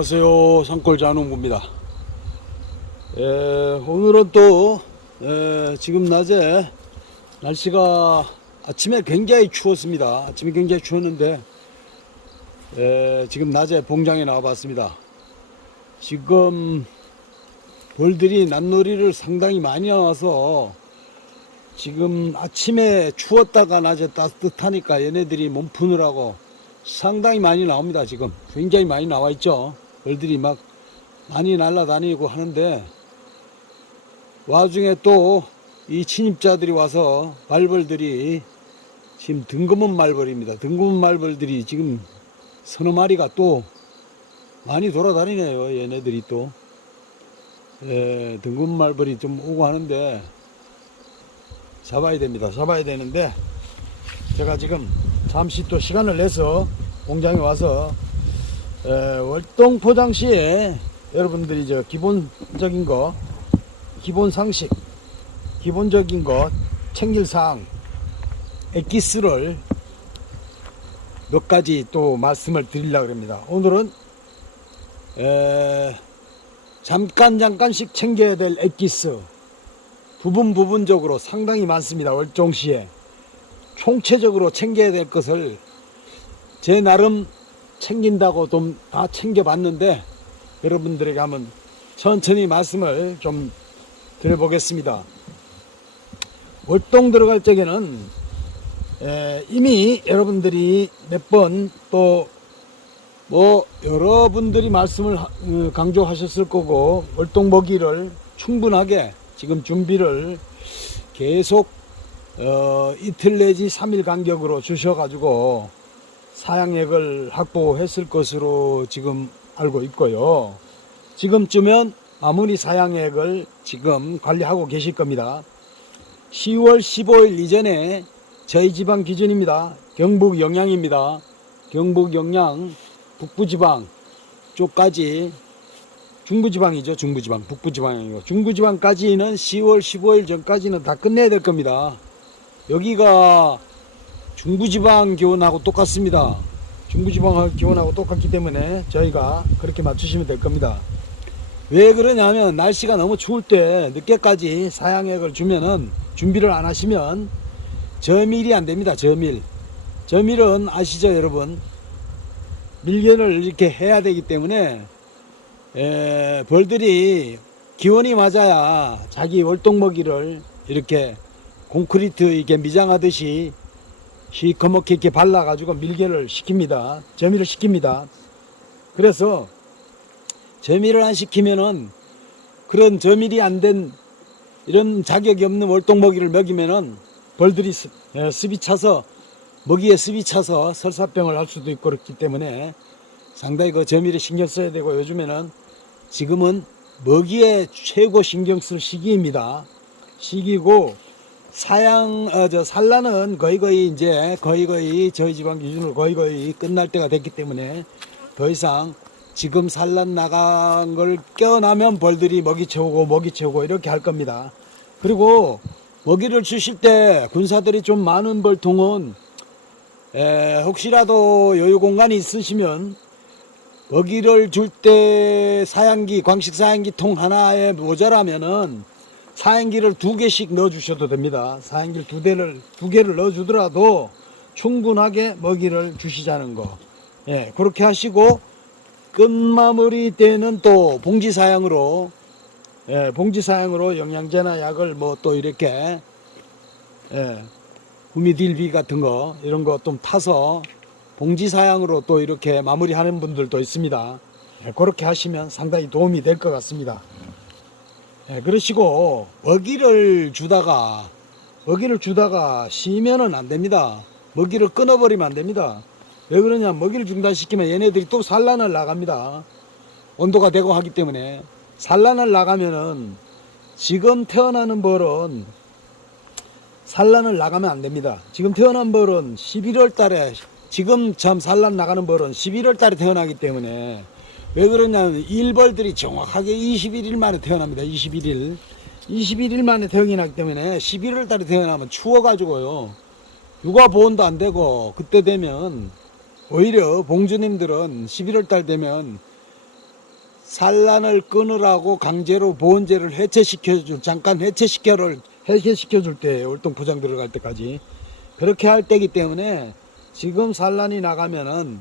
안녕하세요. 산골자농부입니다. 오늘은 또 지금 낮에 날씨가 아침에 굉장히 추웠습니다. 아침에 굉장히 추웠는데 지금 낮에 봉장에 나와봤습니다. 지금 벌들이 낮놀이를 상당히 많이 나와서 지금 아침에 추웠다가 낮에 따뜻하니까 얘네들이 몸 푸느라고 상당히 많이 나옵니다. 지금 굉장히 많이 나와 있죠. 벌들이 막 많이 날아다니고 하는데 와중에 또 이 침입자들이 와서 말벌들이 지금 등검은 말벌입니다. 등검은 말벌들이 지금 서너 마리가 또 많이 돌아다니네요. 얘네들이 또 등검은 말벌이 좀 오고 하는데 잡아야 됩니다. 잡아야 되는데 제가 지금 잠시 또 시간을 내서 공장에 와서 월동 포장 시에 여러분들이 저 기본적인 거, 기본 상식, 기본적인 거 챙길 사항, 엑기스를 몇 가지 또 말씀을 드리려고 합니다. 오늘은 잠깐씩 챙겨야 될 엑기스 부분적으로 상당히 많습니다. 월종시에 총체적으로 챙겨야 될 것을 제 나름 챙긴다고 좀 다 챙겨봤는데 여러분들에게 한번 천천히 말씀을 좀 드려보겠습니다. 월동 들어갈 적에는 이미 여러분들이 몇 번 또 뭐 여러분들이 말씀을 강조하셨을 거고 월동 먹이를 충분하게 지금 준비를 계속 이틀 내지 3일 간격으로 주셔가지고 사양액을 확보했을 것으로 지금 알고 있고요. 지금쯤은 아무리 사양액을 지금 관리하고 계실 겁니다. 10월 15일 이전에 저희 지방 기준입니다. 경북 영양입니다. 경북 영양 북부지방 쪽까지 중부지방이죠. 중부지방 북부지방이고 중부지방까지는 10월 15일 전까지는 다 끝내야 될 겁니다. 여기가 중부지방 기온하고 똑같습니다. 중부지방 기온하고 똑같기 때문에 저희가 그렇게 맞추시면 될 겁니다. 왜 그러냐면 날씨가 너무 추울 때 늦게까지 사양액을 주면은 준비를 안 하시면 저밀이 안 됩니다. 저밀은 아시죠 여러분? 밀견을 이렇게 해야 되기 때문에 벌들이 기온이 맞아야 자기 월동 먹이를 이렇게 콘크리트 이렇게 미장하듯이 시커멓게 이렇게 발라가지고 밀개를 시킵니다. 저밀을 시킵니다. 그래서 저밀을 안 시키면은 그런 저밀이 안 된 이런 자격이 없는 월동 먹이를 먹이면은 벌들이 습이 차서 먹이에 습이 차서 설사병을 할 수도 있고 그렇기 때문에 상당히 그 저밀에 신경 써야 되고 요즘에는 지금은 먹이에 최고 신경 쓸 시기입니다. 시기고 산란은 거의 저희 지방 기준으로 거의 끝날 때가 됐기 때문에 더 이상 지금 산란 나간 걸 깨어나면 벌들이 먹이 채우고 이렇게 할 겁니다. 그리고 먹이를 주실 때 군사들이 좀 많은 벌통은 혹시라도 여유 공간이 있으시면 먹이를 줄 때 광식 사양기 통 하나에 모자라면은 사양기를 2개씩 넣어 주셔도 됩니다. 사양기를 2개를 넣어 주더라도 충분하게 먹이를 주시자는 거. 그렇게 하시고 끝마무리 때는 또 봉지 사양으로 영양제나 약을 뭐 또 이렇게 후미딜비 같은 거 이런 거 좀 타서 봉지 사양으로 또 이렇게 마무리하는 분들도 있습니다. 그렇게 하시면 상당히 도움이 될 것 같습니다. 그러시고 먹이를 주다가 쉬면은 안 됩니다. 먹이를 끊어버리면 안 됩니다. 왜 그러냐, 먹이를 중단시키면 얘네들이 또 산란을 나갑니다. 온도가 되고 하기 때문에 산란을 나가면은 지금 태어나는 벌은 산란을 나가면 안 됩니다. 지금 태어난 벌은 11월 달에 지금 참 산란 나가는 벌은 11월 달에 태어나기 때문에 왜 그러냐면 일벌들이 정확하게 21일 만에 태어납니다. 21일 만에 태어나기 때문에 11월 달에 태어나면 추워가지고요. 육아 보온도 안 되고 그때 되면 오히려 봉주님들은 11월 달 되면 산란을 끊으라고 강제로 보온재를 잠깐 해체시켜줄 때 월동 포장 들어갈 때까지 그렇게 할 때이기 때문에 지금 산란이 나가면은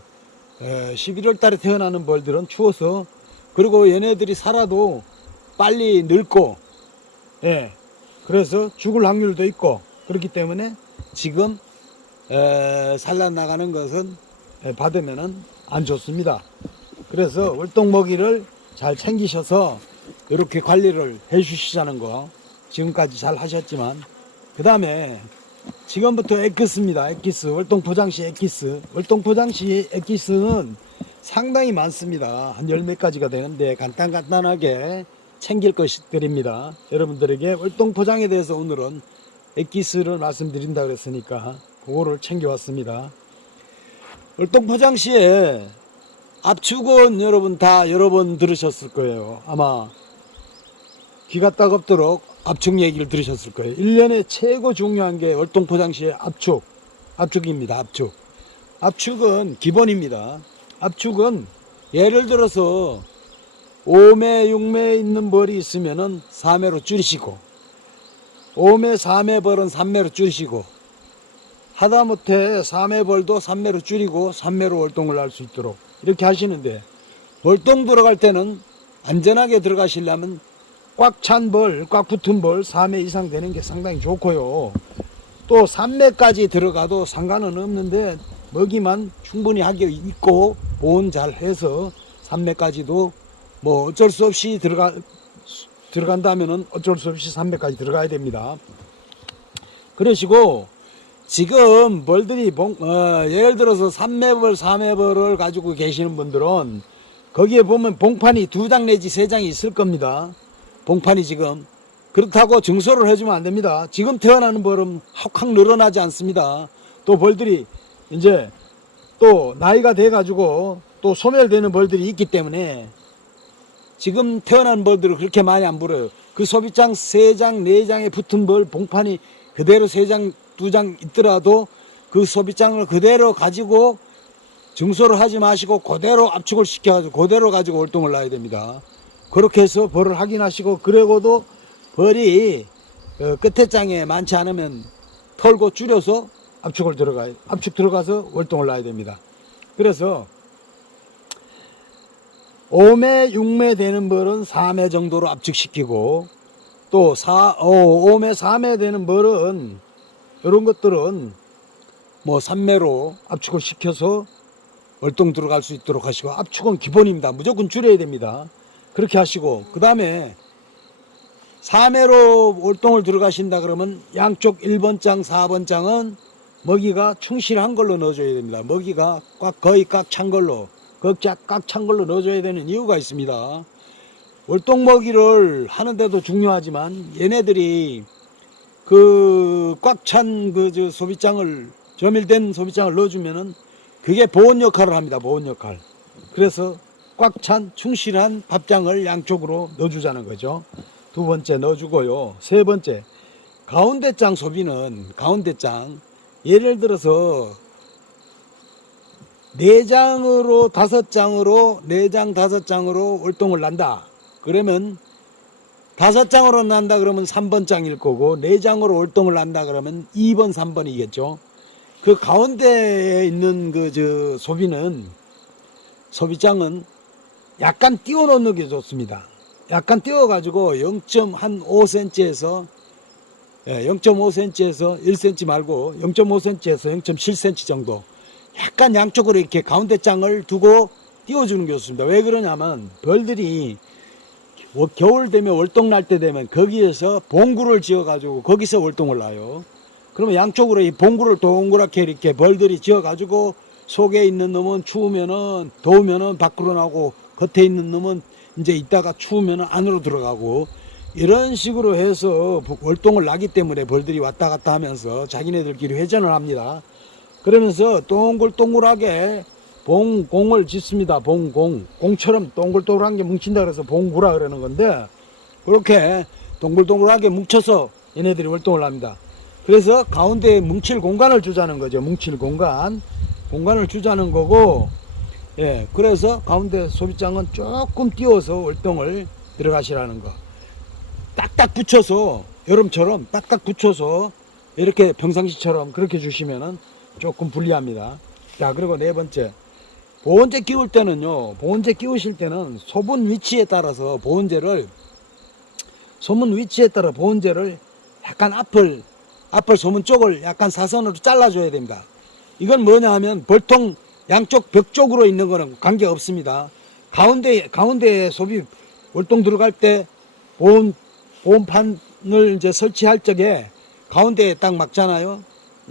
11월 달에 태어나는 벌들은 추워서, 그리고 얘네들이 살아도 빨리 늙고, 예, 그래서 죽을 확률도 있고, 그렇기 때문에 지금 산란 나가는 것은 받으면은 안 좋습니다. 그래서 월동 먹이를 잘 챙기셔서 이렇게 관리를 해 주시자는 거 지금까지 잘 하셨지만, 그 다음에 지금부터 엑기스입니다. 엑기스, 월동 포장시 엑기스. 월동 포장시 엑기스는 상당히 많습니다. 한 10몇 가지가 되는데 간단하게 챙길 것들입니다. 여러분들에게 월동 포장에 대해서 오늘은 엑기스를 말씀드린다 그랬으니까 그거를 챙겨왔습니다. 월동 포장시에 압축은 여러분 다 여러 번 들으셨을 거예요. 아마 귀가 따갑도록 압축 얘기를 들으셨을 거예요. 1년에 최고 중요한 게 월동 포장시의 압축입니다. 압축은 기본입니다. 압축은 예를 들어서 5매, 6매 있는 벌이 있으면은 4매로 줄이시고, 5매, 4매 벌은 3매로 줄이시고, 하다못해 4매 벌도 3매로 줄이고 3매로 월동을 할 수 있도록 이렇게 하시는데, 월동 들어갈 때는 안전하게 들어가시려면 꽉 찬 벌, 꽉 붙은 벌 4매 이상 되는 게 상당히 좋고요. 또 3매까지 들어가도 상관은 없는데 먹이만 충분히 하게 있고 보온 잘 해서 3매까지도 뭐 어쩔 수 없이 들어간다면은 어쩔 수 없이 3매까지 들어가야 됩니다. 그러시고 지금 벌들이 예를 들어서 3매벌, 4매벌을 가지고 계시는 분들은 거기에 보면 봉판이 2장 내지 3장이 있을 겁니다. 봉판이 지금. 그렇다고 증소를 해주면 안 됩니다. 지금 태어나는 벌은 확 늘어나지 않습니다. 또 벌들이 이제 또 나이가 돼 가지고 또 소멸되는 벌들이 있기 때문에 지금 태어난 벌들을 그렇게 많이 안 불어요. 그 소비장 3장, 4장에 붙은 벌 봉판이 그대로 3장, 2장 있더라도 그 소비장을 그대로 가지고 증소를 하지 마시고 그대로 압축을 시켜가지고 그대로 가지고 월동을 놔야 됩니다. 그렇게 해서 벌을 확인하시고, 그러고도 벌이 끝에 장에 많지 않으면 털고 줄여서 압축 들어가서 월동을 놔야 됩니다. 그래서 5매, 6매 되는 벌은 4매 정도로 압축시키고, 또 5매, 4매 되는 벌은 이런 것들은 뭐 3매로 압축을 시켜서 월동 들어갈 수 있도록 하시고, 압축은 기본입니다. 무조건 줄여야 됩니다. 그렇게 하시고, 그 다음에 4매로 월동을 들어가신다 그러면 양쪽 1번장, 4번장은 먹이가 충실한 걸로 넣어줘야 됩니다. 먹이가 거의 꽉 찬 걸로 넣어줘야 되는 이유가 있습니다. 월동 먹이를 하는데도 중요하지만 얘네들이 그 꽉 찬 그 소비장을, 저밀된 소비장을 넣어주면은 그게 보온 역할을 합니다. 보온 역할. 그래서 꽉 찬 충실한 밥장을 양쪽으로 넣어주자는 거죠. 2번째 넣어주고요. 3번째, 가운데 장 소비는 가운데 장, 예를 들어서 4장으로 5장으로 4장 5장으로 월동을 난다. 그러면 5장으로 난다 그러면 3번 장일 거고, 4장으로 월동을 난다 그러면 2번 3번이겠죠. 그 가운데에 있는 소비장은 약간 띄워 놓는 게 좋습니다. 약간 띄워 가지고 0.5cm에서 1cm 말고 0.5cm에서 0.7cm 정도 약간 양쪽으로 이렇게 가운데 장을 두고 띄워주는 게 좋습니다. 왜 그러냐면 벌들이 겨울 되면 월동 날 때 되면 거기에서 봉구를 지어 가지고 거기서 월동을 놔요. 그러면 양쪽으로 이 봉구를 동그랗게 이렇게 벌들이 지어 가지고 속에 있는 놈은 더우면은 밖으로 나오고, 겉에 있는 놈은 이제 이따가 추우면은 안으로 들어가고, 이런 식으로 해서 월동을 나기 때문에 벌들이 왔다 갔다 하면서 자기네들끼리 회전을 합니다. 그러면서 동글동글하게 봉공을 짓습니다. 공처럼 동글동글한 게 뭉친다 그래서 봉구라 그러는 건데, 그렇게 동글동글하게 뭉쳐서 얘네들이 월동을 합니다. 그래서 가운데에 뭉칠 공간을 주자는 거죠. 공간을 주자는 거고, 예, 그래서 가운데 소비장은 조금 띄워서 월동을 들어가시라는 거. 딱딱 붙여서, 여름처럼 딱딱 붙여서 이렇게 평상시처럼 그렇게 주시면은 조금 불리합니다. 자, 그리고 네 번째. 보온재 끼울 때는요, 보온재 끼우실 때는 소분 위치에 따라서 소문 위치에 따라 보온재를 약간 앞을 소문 쪽을 약간 사선으로 잘라줘야 됩니다. 이건 뭐냐 하면 벌통 양쪽 벽 쪽으로 있는 거는 관계 없습니다. 가운데 소비 월동 들어갈 때 보온판을 이제 설치할 적에 가운데에 딱 막잖아요.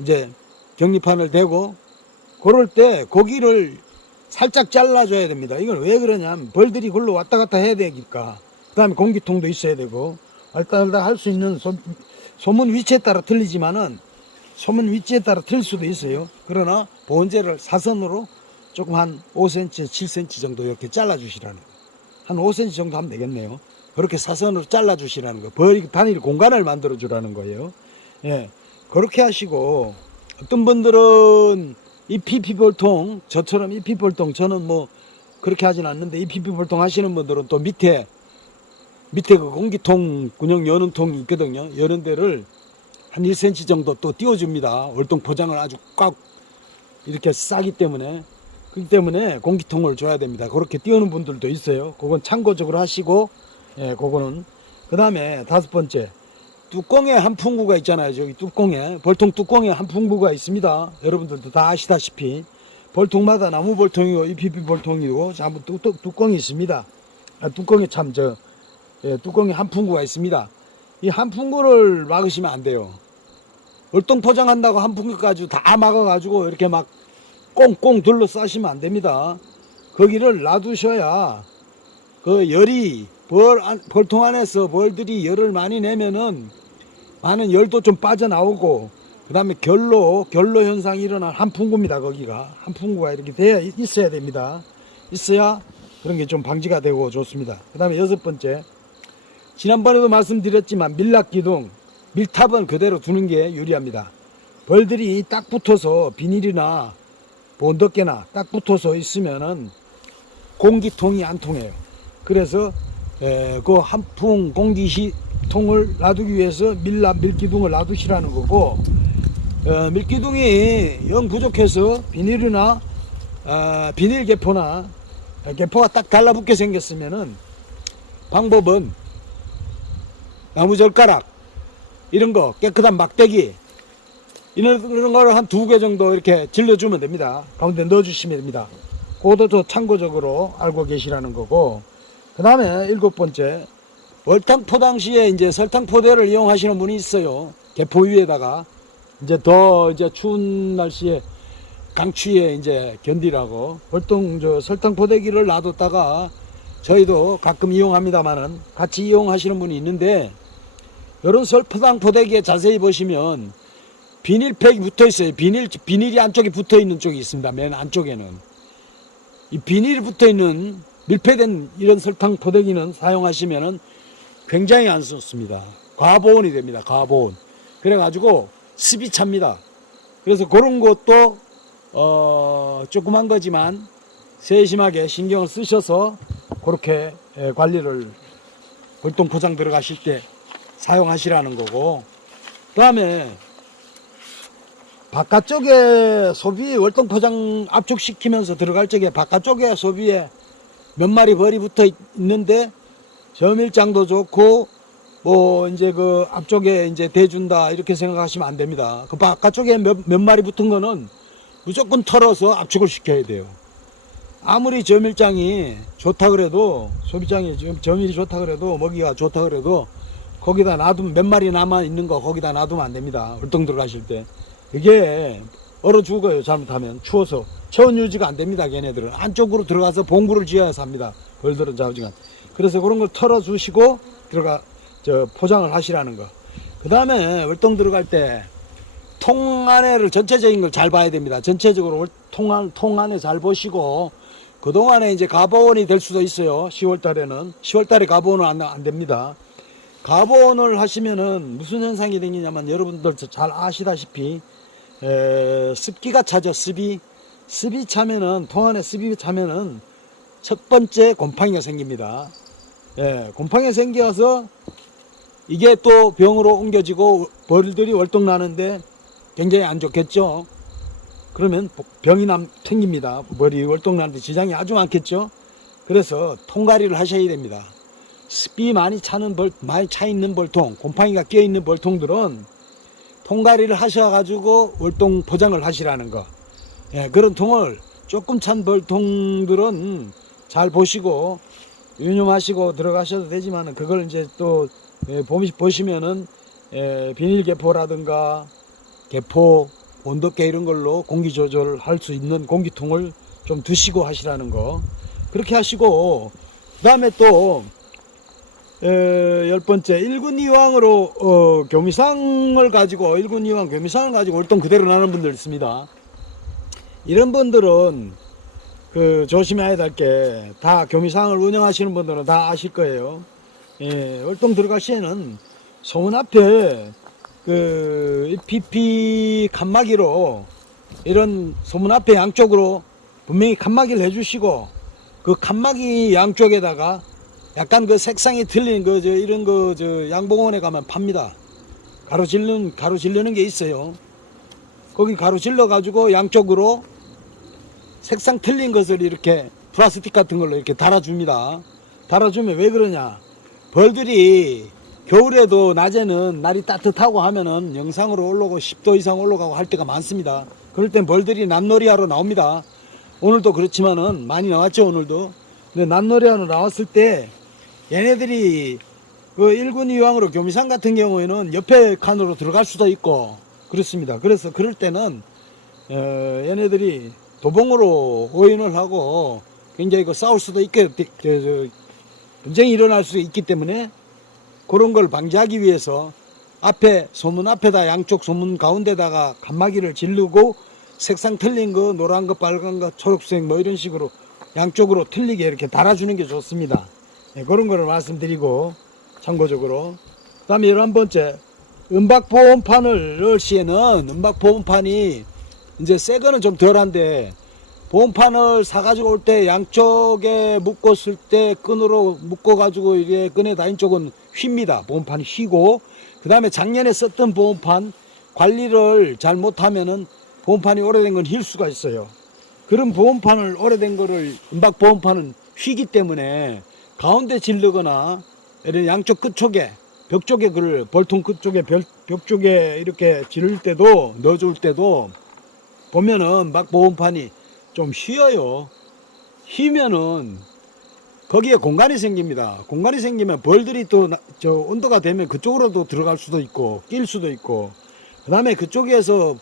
이제 격리판을 대고 그럴 때 고기를 살짝 잘라줘야 됩니다. 이건 왜 그러냐면 벌들이 글로 왔다 갔다 해야 되니까. 그 다음에 공기통도 있어야 되고 왔다 갔다 할 수 있는 소문 위치에 따라 틀리지만은 소문 위치에 따라 틀릴 수도 있어요. 그러나 보온재를 사선으로 조금 한 5cm, 7cm 정도 이렇게 잘라주시라는 거. 한 5cm 정도 하면 되겠네요. 그렇게 사선으로 잘라주시라는 거. 단일 공간을 만들어주라는 거예요. 예, 그렇게 하시고 어떤 분들은 EPP 볼통, 저처럼 EPP 볼통, 저는 뭐 그렇게 하진 않는데 EPP 볼통 하시는 분들은 또 밑에 그 공기통 군용 여는 통이 있거든요. 여는 데를 한 1cm 정도 또 띄워줍니다. 월동 포장을 아주 꽉 이렇게 싸기 때문에. 그렇기 때문에 공기통을 줘야 됩니다. 그렇게 띄우는 분들도 있어요. 그건 참고적으로 하시고, 예, 그거는. 그 다음에 다섯 번째. 뚜껑에 한 풍구가 있잖아요. 저기 벌통 뚜껑에 한 풍구가 있습니다. 여러분들도 다 아시다시피 벌통마다 나무 벌통이고 EPP 벌통이고 전부 뚜껑이 있습니다. 뚜껑에 뚜껑에 한 풍구가 있습니다. 이 한 풍구를 막으시면 안 돼요. 월동 포장한다고 한 풍구까지 다 막아가지고 이렇게 막 꽁꽁 둘러싸시면 안 됩니다. 거기를 놔두셔야 그 열이 벌통 안에서 벌들이 열을 많이 내면은 많은 열도 좀 빠져나오고 그 다음에 결로 현상이 일어난 한 풍구입니다. 거기가 한 풍구가 이렇게 돼야 있어야 됩니다. 있어야 그런 게 좀 방지가 되고 좋습니다. 그 다음에 여섯 번째, 지난번에도 말씀드렸지만 밀랍기둥, 밀탑은 그대로 두는 게 유리합니다. 벌들이 딱 붙어서 비닐이나 본덮개나 딱 붙어서 있으면은 공기통이 안 통해요. 그래서 그 한풍 공기통을 놔두기 위해서 밀기둥을 놔두시라는 거고, 밀기둥이 영 부족해서 비닐이나 비닐 개포나 개포가 딱 달라붙게 생겼으면은 방법은 나무젓가락 이런 거, 깨끗한 막대기 이런 거를 한 2개 정도 이렇게 질러주면 됩니다. 가운데 넣어주시면 됩니다. 그것도 참고적으로 알고 계시라는 거고, 그 다음에 일곱 번째, 월탕포 당시에 이제 설탕포대를 이용하시는 분이 있어요. 개포 위에다가 이제 추운 날씨에 강추위에 이제 견디라고 설탕포대기를 놔뒀다가 저희도 가끔 이용합니다만은 같이 이용하시는 분이 있는데, 이런 설탕포대기에 자세히 보시면 비닐팩이 붙어 있어요. 비닐이 안쪽에 붙어 있는 쪽이 있습니다. 맨 안쪽에는 이 비닐이 붙어 있는 밀폐된 이런 설탕 포대기는 사용하시면은 굉장히 안 좋습니다. 과보온이 됩니다. 과보온. 그래가지고 습이 찹니다. 그래서 그런 것도 조그만 거지만 세심하게 신경을 쓰셔서 그렇게 관리를 월동 포장 들어가실 때 사용하시라는 거고, 그 다음에 바깥쪽에 소비 월동 포장 압축시키면서 들어갈 적에 바깥쪽에 소비에 몇 마리 벌이 붙어 있는데 점일장도 좋고 뭐 이제 그 앞쪽에 이제 대준다 이렇게 생각하시면 안 됩니다. 그 바깥쪽에 몇 마리 붙은 거는 무조건 털어서 압축을 시켜야 돼요. 아무리 점일장이 좋다 그래도, 소비장이 지금 점일이 좋다 그래도, 먹이가 좋다 그래도 거기다 놔두면 몇 마리 남아 있는 거 거기다 놔두면 안 됩니다. 월동 들어가실 때 이게 얼어 죽어요. 잘못하면 추워서 체온 유지가 안 됩니다. 걔네들은 안쪽으로 들어가서 봉구를 지어야 삽니다. 벌들은 자우지간. 그래서 그런 걸 털어 주시고 포장을 하시라는 거. 그 다음에 월동 들어갈 때 통 안에를 전체적인 걸 잘 봐야 됩니다. 전체적으로 통 안에 잘 보시고, 그동안에 이제 가보온이 될 수도 있어요. 10월달에 가보온은 안 됩니다. 가보온을 하시면은 무슨 현상이 생기냐면, 여러분들 잘 아시다시피 습기가 차죠. 습이 습이 차면은, 통 안에 습이 차면은 첫 번째 곰팡이가 생깁니다. 예, 곰팡이가 생겨서 이게 또 병으로 옮겨지고 벌들이 월동 나는데 굉장히 안 좋겠죠. 그러면 병이 생깁니다. 벌이 월동 나는데 지장이 아주 많겠죠. 그래서 통가리를 하셔야 됩니다. 습이 많이 차 있는 벌통, 곰팡이가 끼어 있는 벌통들은 통가리를 하셔가지고 월동 포장을 하시라는 거. 예, 그런 통을 조금 찬 벌통들은 잘 보시고 유념하시고 들어가셔도 되지만, 그걸 이제 또 보시면은 비닐개포라든가 개포, 온도계 이런 걸로 공기 조절할 수 있는 공기통을 좀 두시고 하시라는 거. 그렇게 하시고, 그 다음에 또 10번째, 1군 이왕으로 교미상을 가지고 월동 그대로 나는 분들 있습니다. 이런 분들은 조심해야 될 게, 다 교미상을 운영하시는 분들은 다 아실 거예요. 예, 월동 들어갈 시에는 소문 앞에 PP 칸막이로, 이런 소문 앞에 양쪽으로 분명히 칸막이를 해주시고, 그 칸막이 양쪽에다가 약간 색상이 틀린 이런 양봉원에 가면 팝니다. 가로 질르는 게 있어요. 거기 가로 질러 가지고 양쪽으로 색상 틀린 것을 이렇게 플라스틱 같은 걸로 이렇게 달아줍니다. 달아주면 왜 그러냐, 벌들이 겨울에도 낮에는 날이 따뜻하고 하면은 영상으로 올라오고 10도 이상 올라가고 할 때가 많습니다. 그럴 땐 벌들이 낮놀이 하러 나옵니다. 오늘도 그렇지만은 많이 나왔죠, 오늘도. 근데 낮놀이 하러 나왔을 때 얘네들이 1군 이왕으로 교미상 같은 경우에는 옆에 칸으로 들어갈 수도 있고 그렇습니다. 그래서 그럴 때는 얘네들이 도봉으로 오인을 하고 굉장히 싸울 수도 있게, 분쟁이 일어날 수 있기 때문에, 그런 걸 방지하기 위해서 앞에, 소문 앞에다, 양쪽 소문 가운데다가 칸막이를 지르고 색상 틀린 거, 노란 거, 빨간 거, 초록색 뭐 이런 식으로 양쪽으로 틀리게 이렇게 달아주는 게 좋습니다. 네, 그런 거를 말씀드리고, 참고적으로. 그 다음에 11번째, 은박보온판을 넣을 시에는, 은박보온판이 이제 새 거는 좀 덜한데, 보온판을 사가지고 올 때 양쪽에 묶었을 때 끈으로 묶어가지고 이게 끈에 다닌 쪽은 휩니다. 보온판이 휘고, 그 다음에 작년에 썼던 보온판 관리를 잘 못하면은 보온판이 오래된 건 휠 수가 있어요. 그런 보온판을, 오래된 거를, 은박 보온판은 휘기 때문에 가운데 질르거나 이런 양쪽 끝 쪽에, 벽 쪽에, 벌통 끝 쪽에, 벽 쪽에 이렇게 지를 때도, 넣어줄 때도 보면은 막 보온판이 좀 휘어요. 휘면은 거기에 공간이 생깁니다. 공간이 생기면 벌들이 또 온도가 되면 그쪽으로도 들어갈 수도 있고 낄 수도 있고, 그 다음에 그쪽에서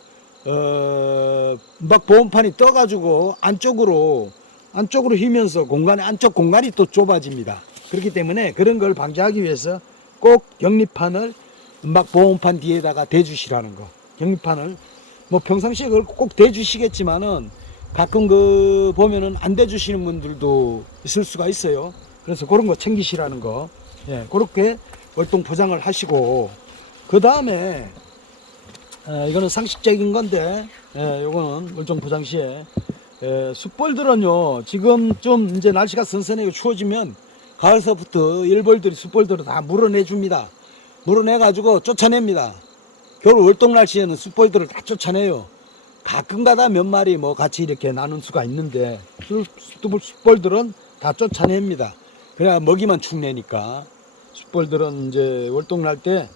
막 보온판이 떠가지고 안쪽으로 휘면서 안쪽 공간이 또 좁아집니다. 그렇기 때문에 그런 걸 방지하기 위해서 꼭 격리판을 막 보온판 뒤에다가 대주시라는 거. 격리판을 뭐 평상시에 그걸 꼭 대주시겠지만은 가끔 보면은 안 대주시는 분들도 있을 수가 있어요. 그래서 그런 거 챙기시라는 거. 예, 그렇게 월동 포장을 하시고, 그 다음에 이거는 상식적인 건데, 요거는 월동 포장 시에 숯벌들은요, 지금 좀 이제 날씨가 선선하고 추워지면 가을서부터 일벌들이, 숯벌들을 다 물어내줍니다. 물어내가지고 쫓아냅니다. 겨울 월동 날씨에는 숯벌들을 다 쫓아내요. 가끔가다 몇 마리 뭐 같이 이렇게 나눌 수가 있는데, 숯벌들은 다 쫓아냅니다. 그래야 먹이만 축내니까. 숯벌들은 이제 월동 날 때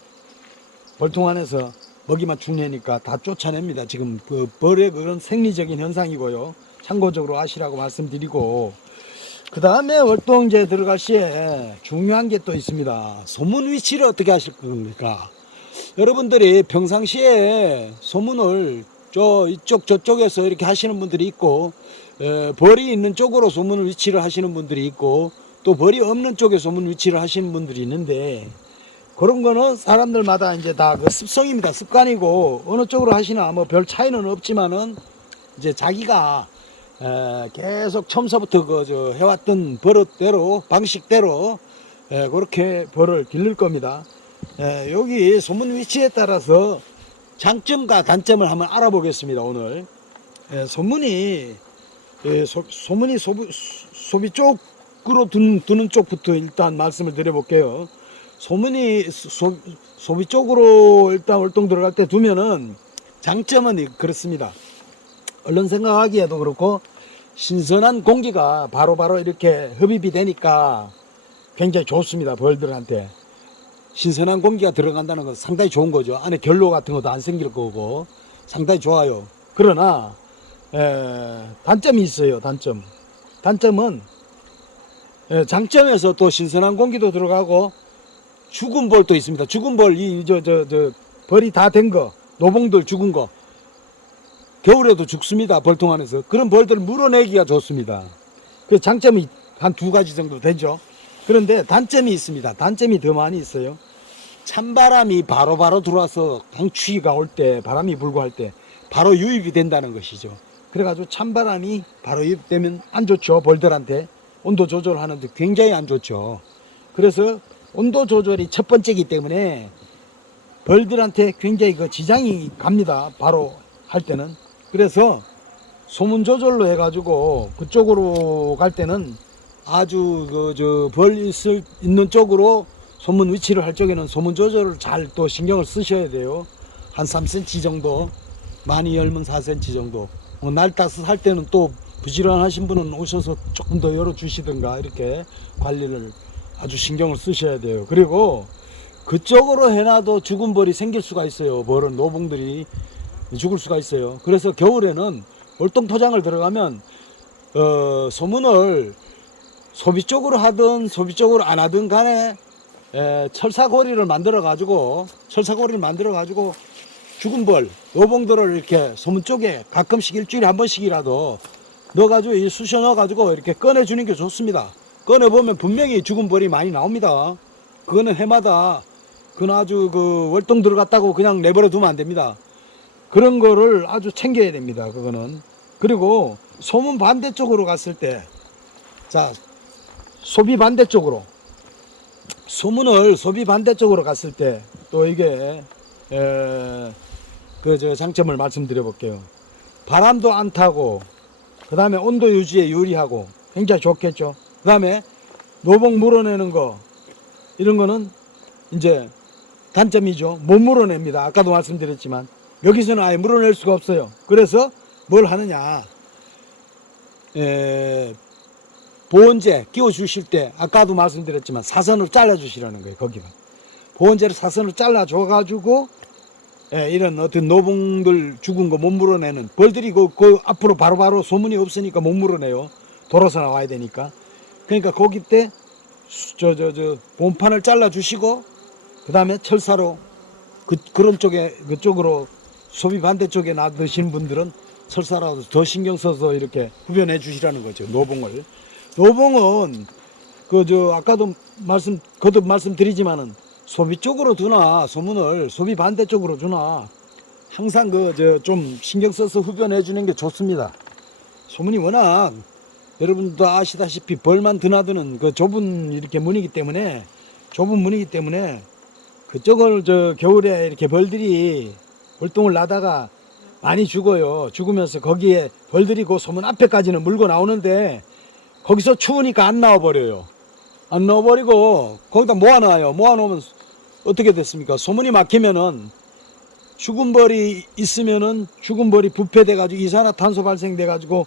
벌통 안에서 먹이만 축내니까 다 쫓아냅니다. 지금 벌의 그런 생리적인 현상이고요. 참고적으로 아시라고 말씀드리고, 그 다음에 월동 이제 들어갈 시에 중요한 게 또 있습니다. 소문 위치를 어떻게 하실 겁니까? 여러분들이 평상시에 소문을 이쪽 저쪽에서 이렇게 하시는 분들이 있고, 벌이 있는 쪽으로 소문 위치를 하시는 분들이 있고, 또 벌이 없는 쪽에 소문 위치를 하시는 분들이 있는데, 그런 거는 사람들마다 이제 다 습성입니다. 습관이고, 어느 쪽으로 하시나 뭐 별 차이는 없지만은 이제 자기가 계속 처음서부터 해왔던 버릇대로, 방식대로 그렇게 벌을 기를 겁니다. 여기 소문 위치에 따라서 장점과 단점을 한번 알아보겠습니다. 오늘 소문이 소문이 소비 쪽으로 두는 쪽부터 일단 말씀을 드려볼게요. 소문이 소비 쪽으로 일단 월동 들어갈 때 두면은 장점은 그렇습니다. 얼른 생각하기에도 그렇고 신선한 공기가 바로바로 이렇게 흡입이 되니까 굉장히 좋습니다. 벌들한테 신선한 공기가 들어간다는 건 상당히 좋은 거죠. 안에 결로 같은 것도 안 생길 거고 상당히 좋아요. 그러나 단점이 있어요. 단점은 장점에서 또 신선한 공기도 들어가고 죽은 벌도 있습니다. 죽은 벌, 벌이 다 된 거, 노봉들 죽은 거, 겨울에도 죽습니다. 벌통 안에서. 그런 벌들을 물어내기가 좋습니다. 그 장점이 한 2가지 정도 되죠. 그런데 단점이 있습니다. 단점이 더 많이 있어요. 찬바람이 바로바로 들어와서 강추위가 올 때, 바람이 불고 할 때, 바로 유입이 된다는 것이죠. 그래가지고 찬바람이 바로 유입되면 안 좋죠. 벌들한테. 온도 조절하는데 굉장히 안 좋죠. 그래서 온도 조절이 첫 번째이기 때문에 벌들한테 굉장히 지장이 갑니다. 바로 할 때는. 그래서 소문 조절로 해가지고 그쪽으로 갈 때는 아주 벌 있는 쪽으로 소문 위치를 할 적에는 소문 조절을 잘 또 신경을 쓰셔야 돼요. 한 3cm 정도, 많이 열면 4cm 정도. 날따스 할 때는 또 부지런하신 분은 오셔서 조금 더 열어주시든가 이렇게 관리를 아주 신경을 쓰셔야 돼요. 그리고 그쪽으로 해놔도 죽은 벌이 생길 수가 있어요. 벌은 노봉들이 죽을 수가 있어요. 그래서 겨울에는 월동 포장을 들어가면 소문을 소비 쪽으로 하든 소비 쪽으로 안 하든 간에 철사고리를 만들어 가지고 죽은 벌 노봉들을 이렇게 소문 쪽에 가끔씩 일주일에 한 번씩이라도 넣어가지고 쑤셔 넣어가지고 이렇게 꺼내주는 게 좋습니다. 꺼내보면 분명히 죽은 벌이 많이 나옵니다. 그거는 해마다 그건 아주 월동 들어갔다고 그냥 내버려 두면 안 됩니다. 그런 거를 아주 챙겨야 됩니다. 그거는. 그리고 소문 반대쪽으로 갔을 때, 자, 소비 반대쪽으로, 소문을 소비 반대쪽으로 갔을 때 또 이게 장점을 말씀드려 볼게요. 바람도 안 타고 그 다음에 온도 유지에 유리하고 굉장히 좋겠죠. 그 다음에 노봉 물어내는 거 이런 거는 이제 단점이죠. 못 물어냅니다. 아까도 말씀드렸지만 여기서는 아예 물어낼 수가 없어요. 그래서 뭘 하느냐, 보온재 끼워 주실 때 아까도 말씀드렸지만 사선을 잘라 주시라는 거예요. 거기가 보온재를 사선을 잘라 줘 가지고 이런 어떤 노봉들 죽은 거 못 물어내는 벌들이 그 앞으로 바로바로 소문이 없으니까 못 물어내요. 돌아서 나와야 되니까. 그러니까 거기 때 본판을 잘라 주시고 그 다음에 철사로 그런 쪽에 그쪽으로 소비 반대쪽에 놔두신 분들은 철사라도 더 신경 써서 이렇게 구별해 주시라는 거죠. 노봉은 아까도 거듭 말씀드리지만은 소비 쪽으로 두나 소문을 소비 반대쪽으로 두나 항상 좀 신경 써서 흡연해 주는 게 좋습니다. 소문이 워낙 여러분도 아시다시피 벌만 드나드는 좁은 이렇게 문이기 때문에 그쪽을 겨울에 이렇게 벌들이 월동을 나다가 많이 죽어요. 죽으면서 거기에 벌들이 그 소문 앞에까지는 물고 나오는데 거기서 추우니까 안 나와버려요. 안 나와버리고 거기다 모아놔요. 모아놓으면 어떻게 됐습니까? 소문이 막히면은 죽은 벌이 있으면은 죽은 벌이 부패돼가지고 이산화탄소 발생돼가지고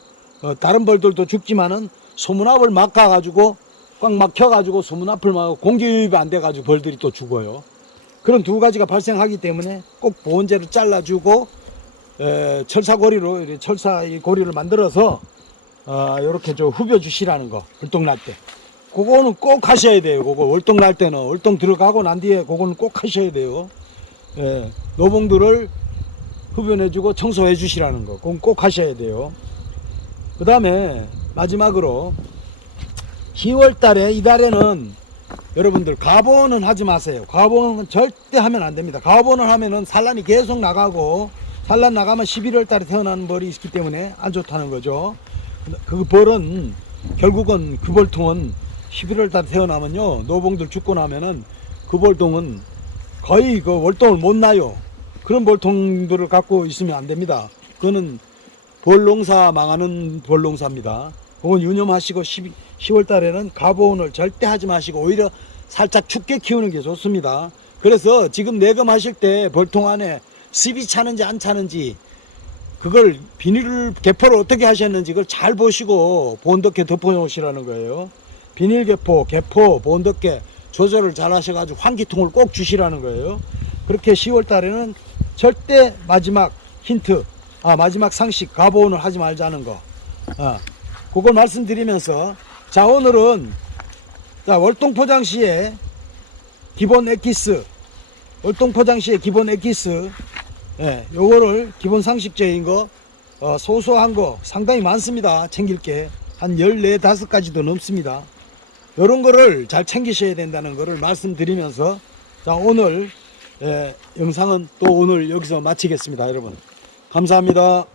다른 벌들도 죽지만은 소문 앞을 막아가지고 꽉 막혀가지고 소문 앞을 막고 공기 유입이 안 돼가지고 벌들이 또 죽어요. 그런 2가지가 발생하기 때문에 꼭 보온재를 잘라주고 철사고리로 철사 고리를 만들어서 이렇게 후벼 주시라는 거. 월동 날 때 그거는 꼭 하셔야 돼요. 그거 월동 날 때는 월동 들어가고 난 뒤에 그거는 꼭 하셔야 돼요. 노봉들을 흡연해주고 청소해 주시라는 거. 그건 꼭 하셔야 돼요. 그 다음에 마지막으로 10월 달에 이달에는 여러분들 가보는 하지 마세요. 가보는 절대 하면 안 됩니다. 가보는 하면은 산란이 계속 나가고 산란 나가면 11월 달에 태어나는 벌이 있기 때문에 안 좋다는 거죠. 그 벌은 결국은 그 벌통은 11월 달에 태어나면요 노봉들 죽고 나면은 그 벌통은 거의 월동을 못 나요. 그런 벌통들을 갖고 있으면 안 됩니다. 그거는 벌농사 망하는 벌농사입니다. 그건 유념하시고 10월 달에는 가보온을 절대 하지 마시고 오히려 살짝 춥게 키우는 게 좋습니다. 그래서 지금 내금하실 때 벌통 안에 습이 차는지 안 차는지 그걸 비닐 개포를 어떻게 하셨는지 그걸 잘 보시고 보온덮개 덮어 놓으시라는 거예요. 비닐 개포, 보온덮개 조절을 잘 하셔가지고 환기통을 꼭 주시라는 거예요. 그렇게 10월 달에는 절대 마지막 힌트, 마지막 상식, 가보온을 하지 말자는 거. 그걸 말씀드리면서, 자, 오늘은, 자, 월동포장시의 기본 엑기스, 예, 요거를 기본 상식적인 거, 소소한 거 상당히 많습니다. 챙길 게. 한 14, 5가지도 넘습니다. 요런 거를 잘 챙기셔야 된다는 거를 말씀드리면서, 자, 오늘, 영상은 또 오늘 여기서 마치겠습니다, 여러분. 감사합니다.